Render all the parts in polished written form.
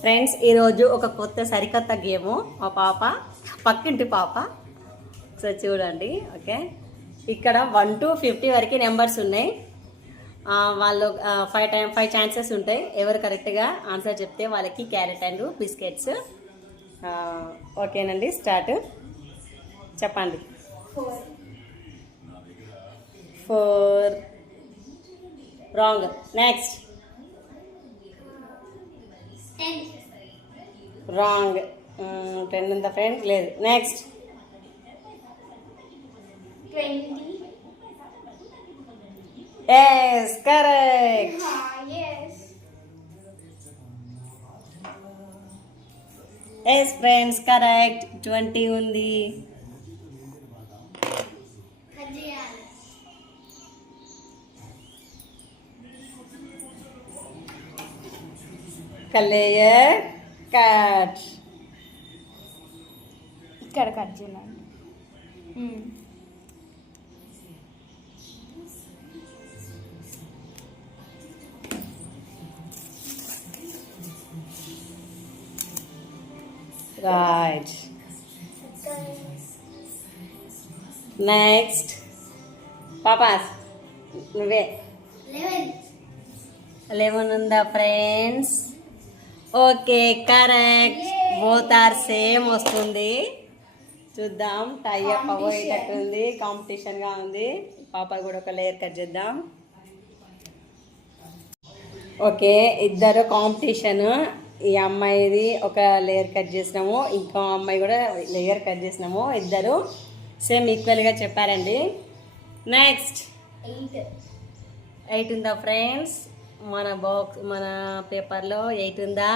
ఫ్రెండ్స్ ఈరోజు ఒక సరికొత్త గేము మా పాప పక్కింటి పాప సో చూడండి. ఓకే, ఇక్కడ 1 to 50 వరకు నెంబర్స్ ఉన్నాయి. వాళ్ళు 5 ఛాన్సెస్ ఉంటాయి. ఎవరు కరెక్ట్గా ఆన్సర్ చెప్తే వాళ్ళకి క్యారెట్ అండ్ బిస్కెట్స్. ఓకేనండి, స్టార్ట్. చెప్పండి. 4 రాంగ్. నెక్స్ట్. 10 రాంగ్. 10 ఉందా ఫ్రెండ్స్? లేదు. నెక్స్ట్. 20. Yes, correct. Yes. Yes friends, correct. 20 ఉంది. Clear cut. ఇక్కడ కట్ చేయాలి. Right. Next. Papas. నువ్వే. 11 ఉందా friends? Okay, correct. Both are same వస్తుంది. చూద్దాం. టై అప్ అవ్వేటట్టుంది. కాంపిటీషన్గా ఉంది. పాప కూడా ఒక లేయర్ కట్ చేద్దాం. ఓకే, ఇద్దరు కాంపిటీషన్. ఈ అమ్మాయిది ఒక లేయర్ కట్ చేసినాము, ఇంకో అమ్మాయి కూడా లేయర్ కట్ చేసినాము. ఇద్దరు సేమ్ ఈక్వల్గా చెప్పారండి. నెక్స్ట్. 8 ఉందా ఫ్రెండ్స్? మన పేపర్లో 8 ఉందా?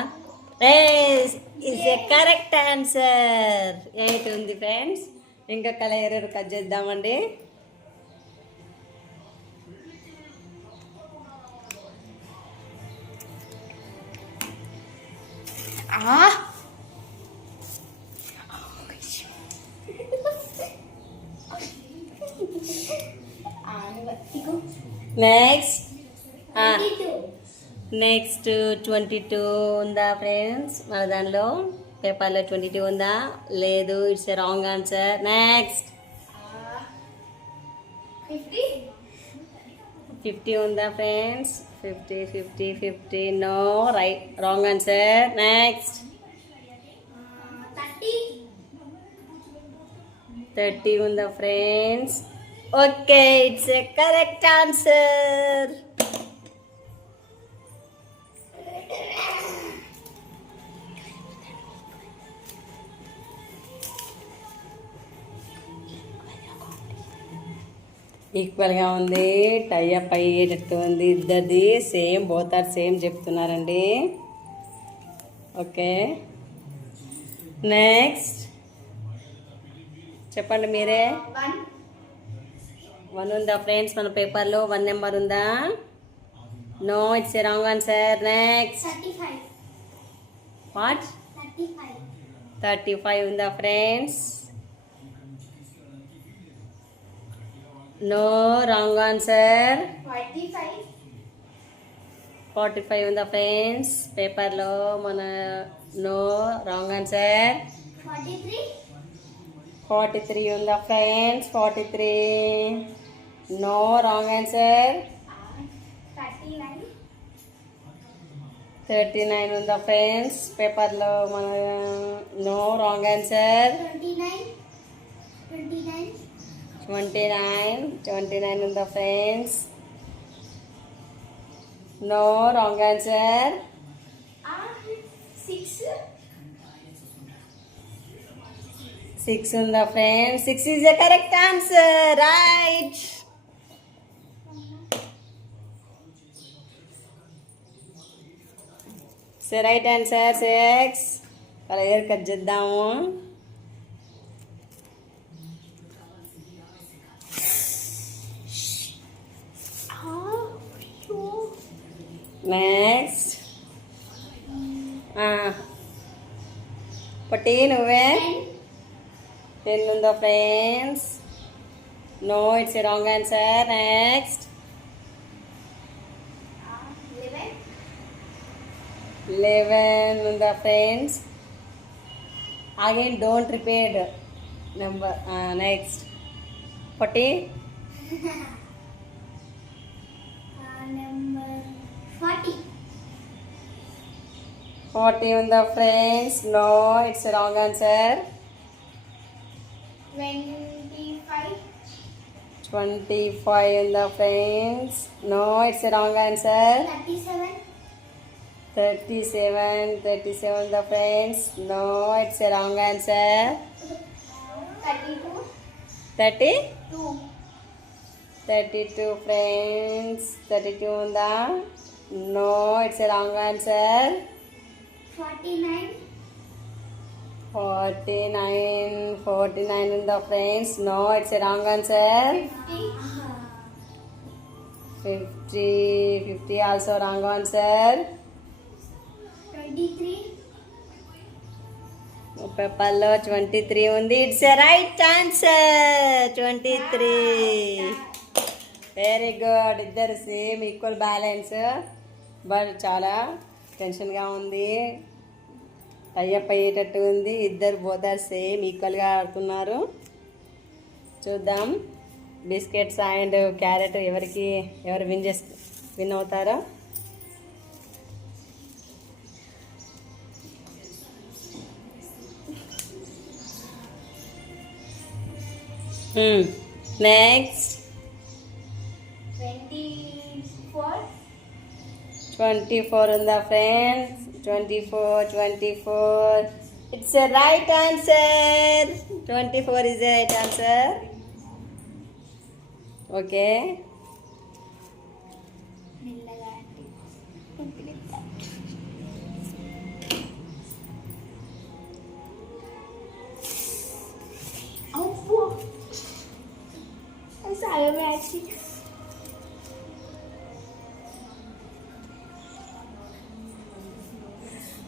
Is a correct answer. 8 ఉంది ఫ్రెండ్స్. ఇంకొక లేయర్ కట్ చేద్దామండి. నెక్స్ట్ 22 ఉందా ఫ్రెండ్స్? మన దానిలో పేపర్లో 22 ఉందా? లేదు. It's a wrong answer. Next. 50 ఉందా friends? 50 no, right, wrong answer. Next. 30 ఉందా friends? Okay, it's a correct answer. ఈక్వల్గా ఉంది. టైఅప్ అయ్యేటట్టు ఉంది. ఇద్దరిది సేమ్, బోత్ ఆర్ సేమ్ చెప్తున్నారండి. Okay, next. చెప్పండి మీరే. 1 ఉందా ఫ్రెండ్స్? మన పేపర్లో 1 నెంబర్ ఉందా? No, it's a wrong answer. Next. 35. What? 35 ఉందా ఫ్రెండ్స్? No, wrong answer. 45 ఉందా ఫ్రెండ్స్? పేపర్లో మన నో, రాంగ్ ఆన్సర్. 43 ఉందా ఫ్రెండ్స్? 43 నో, రాంగ్ ఆన్సర్. 39 ఉందా ఫ్రెండ్స్? పేపర్లో మన నో, రాంగ్ ఆన్సర్. 29 ఉందా ఫ్రెండ్స్? No, wrong answer. 6 ఉందా friends? 6 is the correct answer. Right. Right answer 6. Colour cut చేద్దాము. నెక్స్ట్. పట్టి నువ్వే. 10 ఉందా friends? No, it's a wrong answer. Next. 11 ఉందా friends? Again don't repeat number. Next 40. Number 40. 40 ఉందా friends? No, it's wrong answer. 25. 25 ఉందా friends? No, it's wrong answer. 37. 37 ఉందా friends? No, it's wrong answer. 32. 32 friends. 32 ఉందా? No, it's wrong answer. 49. 49 ఉందా friends? No, it's wrong answer. 50. 50 also wrong answer. 23. పేపర్లో 23 ఉంది. It's a right answer. 23. Very good. ఇద్దరు same equal balance. But చాలా టెన్షన్గా ఉంది, tie up అయ్యేటట్టు ఉంది. ఇద్దరు బోదర్ సేమ్ ఈక్వల్గా ఆడుతున్నారు. చూద్దాం బిస్కెట్స్ అండ్ క్యారెట్ ఎవరు విన్ అవుతారో. నెక్స్ట్ 24. 24 ఉందా friends? 24. It's a right answer. 24 is a right answer. Okay. మెల్లగా అంటే అబ్బో సగం యాక్సి.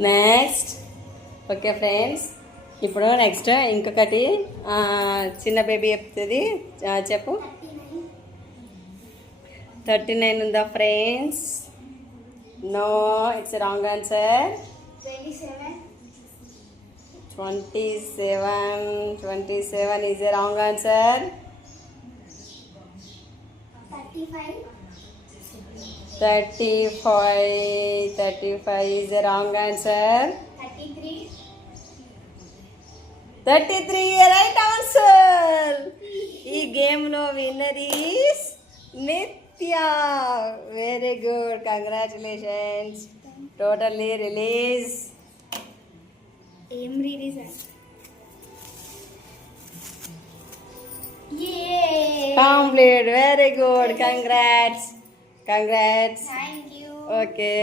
నెక్స్ట్ ఓకే ఫ్రెండ్స్, ఇప్పుడు నెక్స్ట్ ఇంకొకటి చిన్న బేబీ చెప్తుంది. చెప్పు. 39 ఉందా friends? No, it's wrong answer. 27 is a wrong answer. 35 is a wrong answer. 33 right answer. ఈ గేమ్ లో winner is Nithya. Very good, congratulations. Totally release. ఏం release complete. Very good, congrats. Thank you. Okay.